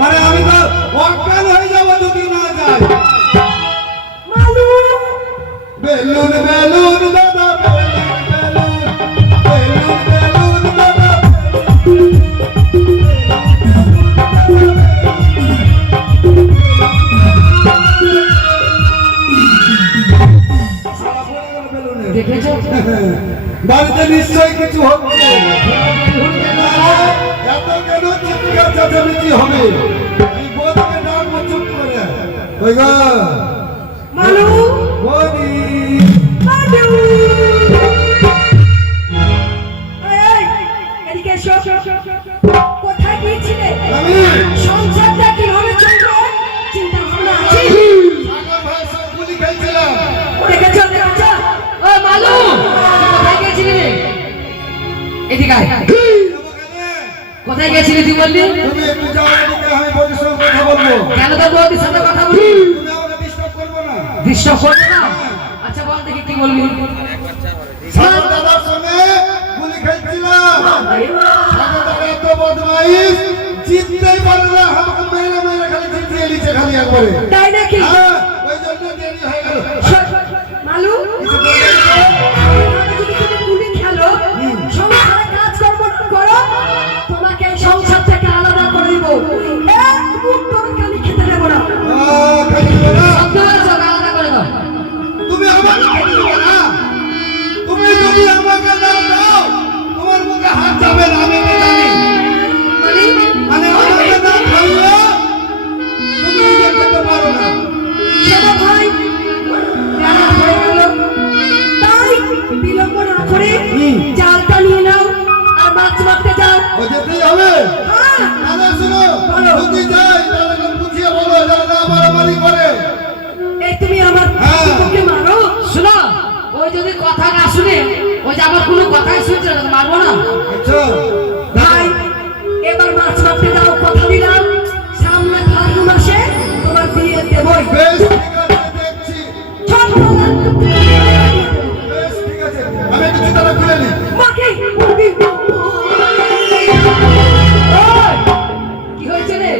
মানে আমি তো অজ্ঞান হয়ে যাবো যদি না যাই। বেলুন বেলুন দাদা বেলুন বেলুন বেলুন দাদা দেখেছো বাড়িতে নিশ্চয়ই কিছু হচ্ছে। এত কেন চিৎকার চেঁচামেচি হবে? এই বোনকে ডাকবো চুপ করে। ওই গো মানু বলি মানু এই এদিকে এসো। কোথায় গিয়েছিলে? আমি সংসারটা কিভাবে চলবে চিন্তা ভাবনা আছে? সাগর ভাইয়ের সঙ্গে গুলি খেলছিলাম। দেখেছো দেখেছো? ও মালু কোথায় গেছিলি রে? এদিকে আয়। কোথায় গেছিলি তুই বললি? তুমি একটু যাও এদিকে, আমি বউদির সঙ্গে কথা বলবো। কেন তোর বৌদির সাথে কথা বলি? তুমি আমাকে ডিস্টার্ব করবো না। ডিস্টার্ব করবে না? আচ্ছা বল দেখি কি বলবি? সাগর দাদার সঙ্গে গুলি খেলছিলাম। সাগর দাদা এত বদমাইশ, জিততেই পারে না, আমাকে মেরে মেরে খালি জিতিয়ে নিচ্ছে খালি একবারে। তাই নাকি? হ্যাঁ, ওই জন্য দেরি হয়ে গেল। মালু যদি তুমি গুলি খেলো সংসারে কাজকর্ম করো তোমাকে এই সংসার থেকে আলাদা করে দিব। এক মুহূর্ত আমি খেতে দেবো না। খালি দিবে না? শব্দ হয়েছে আলাদা করে দাও। তুমি আমাকে খালি দিবে না? তুমি যদি আমাকে না দাও, তোমার মুখে হাত যাবে না, আমি এটা জানি। মানে আমাকে না খাইলে তুমি নিজে খেতে পারো না। শোনো ভাই, বেলা হয়ে গেল, তাই বিলম্ব না করে জালটা নিয়ে নাও আর মাছ মারতে যাও। ও যেতেই হবে? হ্যাঁ, দাদা শোনো, বলো। যদি যাই তাহলে বুঝিয়ে বলো যারা না মারামারি করে। এই তুমি আমার হ্যাঁ। কুকুরকে মারো। শোনো ওই যদি কথা না শুনে ওই যে আমার কোনো কথাই শুনছে না মারবো না। আচ্ছা ভাই এবার মাছ মারতে যাও, কথা দিলাম সামনে ফাল্গুন মাসে তোমার বিয়ে দেবই। বেশ ঠিক আছে, দেখছি। চল বেশ ঠিক আছে, আমি একটু জুতাটা খুলে নিই। মাকে উড়বি। কি হয়েছে রে?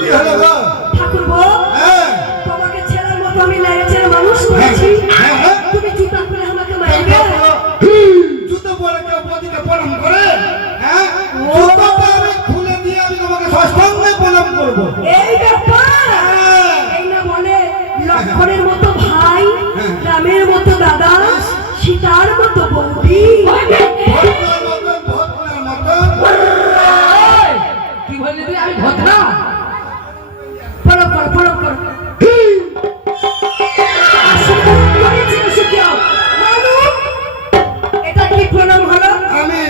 কি হলো গো? ঠাকুরপো, হ্যাঁ তোমাকে ছেলের মতো আমি লেগেছে মানুষ করেছি, হ্যাঁ, হ্যাঁ। তুমি জুতা খুলে আমাকে মারবে? জুতো পরে কেউ বদিকে প্রণাম করে? হ্যাঁ, জুতোটা আমি খুলে দিয়ে আমি তোমাকে সষ্টাঙ্গে প্রণাম করবো। এই ব্যাপার, এই না বলে লক্ষণের মতো ভাই, রামের মতো দাদা, সীতার মতো বৌদি। ভদ্রার মতন, ভদ্রার মতন। এই, কি বললি তুই? আমি ভদ্রা? প্রণাম করো প্রণাম করো। আশীর্বাদ করেছি সুখিয়া। মানু, এটা কি প্রণাম হলো? আমি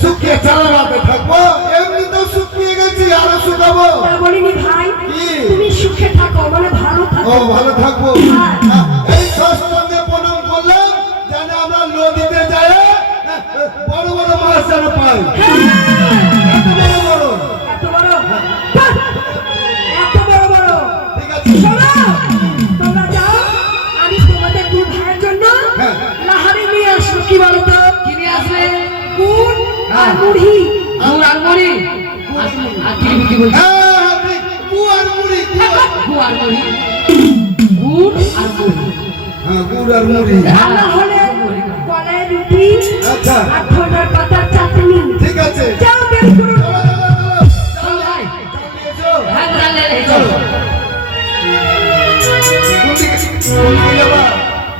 শুকিয়ে চালাতে থাকবো, এমনিতেও শুকিয়ে গেছি, আরো শুকাবো। তা বলিনি ভাই, কি? তুমি সুখে থাকো মানে ভালো ও থাকো। ভালো থাকবো। এই ষষ্ঠকে প্রণাম করলাম যেন আমরা নদীতে যাই বড় বড় মাছ যেন পাই। এত বড় বড়। এত বড় বাহ! এত বড় বড়। ঠিক আছে। শোনো, তোমরা যাও, আমি তোমাদের দুই ভাইয়ের জন্য হ্যাঁ। লাহারি নিয়ে আসবো। কি বলো তো? কি নিয়ে আসবে? গুড় আর হ্যাঁ। মুড়ি। গুড় আর মুড়ি? আর কি বলছি? হ্যাঁ, হ্যাঁ, ঠিক। গুড় আর মুড়ি, গুড় আর- গুড় আর মুড়ি? গুড় আর মুড়ি। হ্যাঁ, গুড় আর মুড়ি। আর না হলে কলাই রুটি আচ্ছা। আর ধনের পাতার চাটনি। ঠিক আছে। যাও বের করো। চলো, চলো, চলো। চল ভাই। চাল নিয়েছো? হ্যাঁ চলে চলো। কোন দিকে যাবা?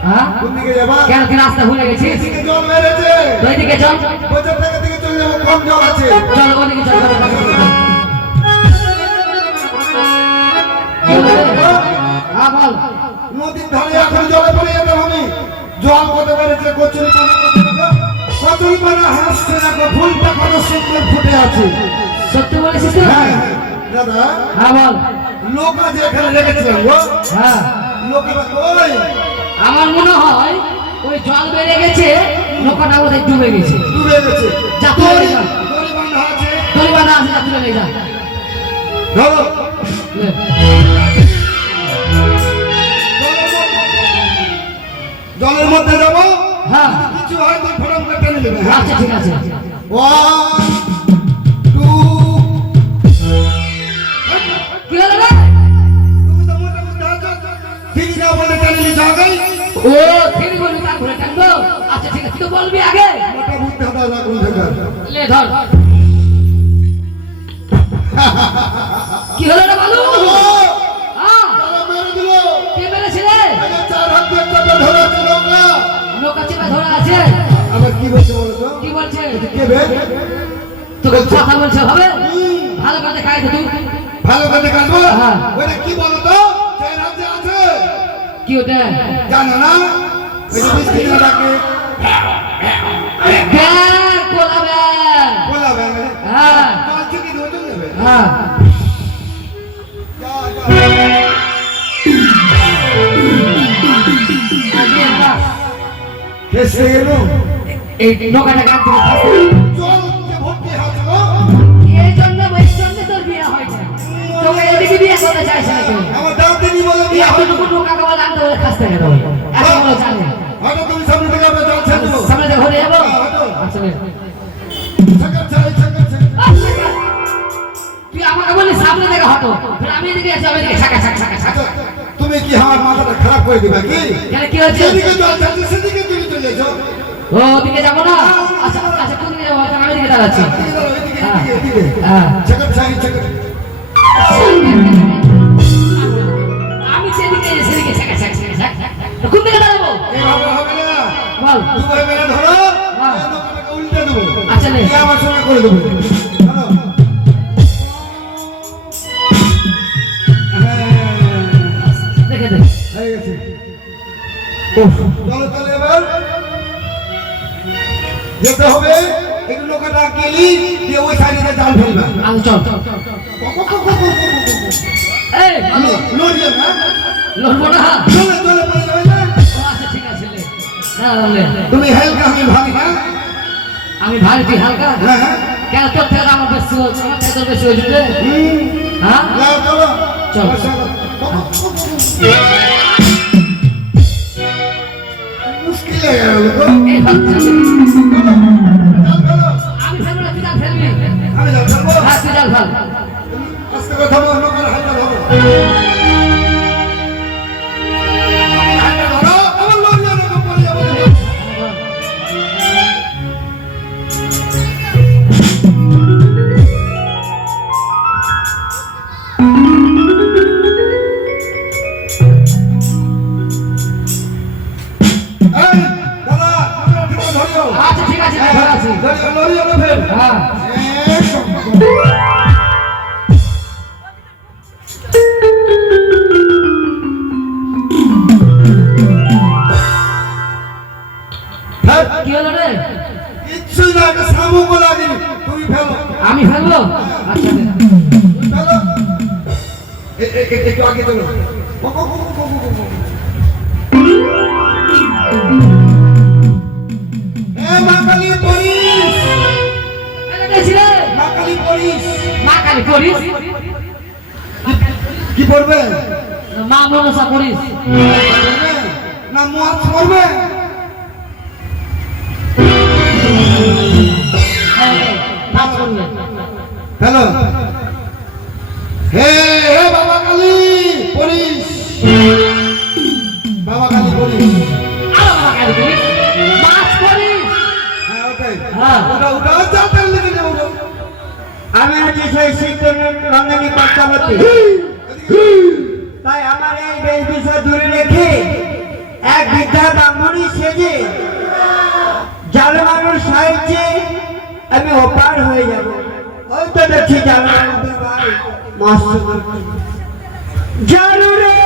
হ্যাঁ কোন দিকে যাবা? কেন কি রাস্তা ভুলে গেছিস? এদিকে জল মেরেছে। তুই দিকে চল। বছর থেকে দিকে চলে যাবো, কম জল আছে। চল ওদিকে চল কি হলো রে? হ্যাঁ বল। নদীর ধারে এখন জলে পড়ে যেতে হবে। জল কত বেড়েছে, কচুরি পানা কত টাকা? কচুরি পানা হাসছে না গো, ফুলটা কত সুন্দর ফুটে আছে। সত্যি বলেছিস তো? হ্যাঁ, দাদা, হ্যাঁ বল। লোক আজ এখানে রেখেছিলাম গো। হ্যাঁ লোকেরা কই? আমার মনে হয় ওই জল বেড়ে গেছে, নৌকাটা বোধহয় ডুবে গেছে। ডুবে গেছে। যা তুলে নিয়ে যা। দড়ি বাঁধা আছে। দড়ি বাঁধা আছে, যা তুলে নিয়ে যা। ধরো। লে। জলের মধ্যে যাবো। হ্যাঁ কিছু হয় তুই ফরম কেটে নিবি। আচ্ছা ঠিক আছে। 1 2 আছে? আবার কি বলছে বলো তো? কি বলছে? কে বে? তোকে কথা বলছে হবে? ভালো কথা খাই তুই। ভালো করে কাটবো? হ্যাঁ। ওইটা কি বলো তো? সেই রাজ্যে আছে। কি ওটা? জানো না? ওই যে মিষ্টি না ডাকে। ব্যাগ, কোলা ব্যাগ। বলা বে মানে? হ্যাঁ। বলছে কি ধরে নেবে? হ্যাঁ। যা, যা। আগে একটা কেসে এলো? এই নৌকাটা গান থেকে ফাঁসে। জল যে ভর্তি আছে গো। এই জন্য তোর বিয়ে হয়েছে। তোকে এদিকে বিয়ে করতে চাইছে না কেউ। আমার দাঁতিনি বলে বিয়ে হয়। এতটুকু নৌকাকে বলে আনতে ওদের কাছ থেকে দেবো। এতগুলো জানে। হয়তো তুমি সামনে থেকে আমরা জল ছেড়ে দেবো। সামনে থেকে ঘরে যাবো? আচ্ছা নে। ছাকার ছাই, ছাকার ছাই। তুই আমাকে বলি সামনে থেকে হটো। ফের আমি এদিকে আছি, আমি এদিকে ছাকা ছাকা ছাকা ছাকা। তুমি কি আমার মাথাটা খারাপ করে দিবা কি? কেন কি হয়েছে? যেদিকে জল ছাড়ছে সেদিকে তুমি চলে যাও। ও ওদিকে যাবো না? আচ্ছা আচ্ছা কোন দিকে যাবো? আমি এদিকে দাঁড়াচ্ছি। এদিকে দাঁড়াও, এদিকে, এদিকে, এদিকে। হ্যাঁ। ছাকার ছাই, ছাকার। আমি সেদিকে সেদিকে ছাকা ছাকা ছাকা ছাকা। কোন দিকে দাঁড়াবো? এইভাবে হবে না। বল। দুবাই মেরে ধরো, হ্যাঁ। এই নৌকাটাকে উল্টে দেবো। আচ্ছা নে। দিয়ে আমার সঙ্গে করে দেবো। জানো? হ্যাঁ, দেখে দে। হয়ে গেছে। উফ, চলো তাহলে এবার যেতে হবে। একটু নৌকাটা গেলি দিয়ে ওই সাইডে জাল ফেলবা। আচ্ছা চল। এই লড়িয়ে না, লড়বো না? চলে চলে পড়ে যাবে না। ও আচ্ছা ঠিক আছে লে। হ্যাঁ বলে। তুমি হালকা আমি ভারী না। আমি ভারী তুই হালকা? হ্যাঁ হ্যাঁ কেন তোর থেকে আমার বেশি হচ্ছে? আমার থেকে তোর বেশি হয়েছে রে? হ্যাঁ? যাও, চলো চল। মুশকিল হয়ে গেল গো। এই বাচ্চা। চল, চলো। আমি ফেলবো না, তুই জাল ফেলবি। আমি যাও, চলবো। হ্যাঁ তুই জাল ফেল। আজকে কথা বলো, নৌকার হালকা ধরো। হালকা ধরো, আবার লড়িয়ে দেখো পড়ে যাবো। এই, দাদা, নৌকাটা ঠিক করে ধরিও। আচ্ছা ঠিক আছে আমি ধরে আছি। লড়িয়ে না ফের। হ্যাঁ। একদম। হ্যাঁ, কি হলো রে? কিচ্ছুই না, একটা শামুকও লাগেনি। তুমি ফেলো, আমি ফেলবো? আচ্ছা দে। তুমি ফেলো। একটু আগে চলো। এ মা কালী পরিস, ফেলে গেছি রে। মা কালী পরিস। মা কালী করিস? কি করবে? মা মনসা করিস? করবে? না মাছ করবে? নাচ করবে। হ্যালো, হে হে বাবা কালী পরিস, বাবা কালী পরিস। আরো মা কালী করিস? নাচ করিস? হ্যাঁ ওটাই। হ্যাঁ। ওটা ওটা যাতে লিখে নেবো। আমি আছি সেই শীতের রঙিনী পদ্মাবতী। তাই আমার এই বেশভূষা দূরে রেখে এক বৃদ্ধা ব্রাহ্মণী সেজে জালমানুর সাহায্যে আমি ওপার হয়ে যাব। ওই তো দেখছি জালমানুর ভাই মস্ত জালু রে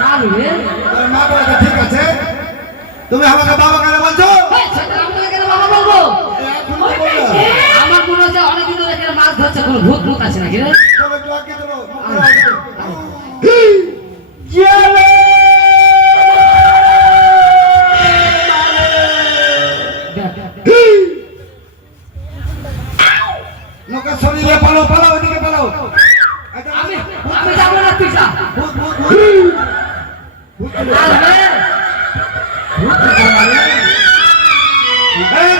মালু রে? তোর মা বাবা ঠিক আছে? তুমি আমাকে বাবা কেন বলছো? ওই ছেলে, আমি তোকে কেন বাবা বলবো? এখন তো বললো। আমার মনে হচ্ছে অনেকদিন ধরে এখানে মাছ ধরছে, কোনো ভূত ভূত আছে নাকি রে? চলো একটু আগে চলো, মুখে আগে চলো। জালু নৌকা সরিয়ে পালাও, পালাও, ওদিকে পালাও। আমি আমি যাবো না, তুই যা। ভূত, ভূত, ভূত। ভূত চলে আর এলো। রে, ভূত চলে এলো। এই,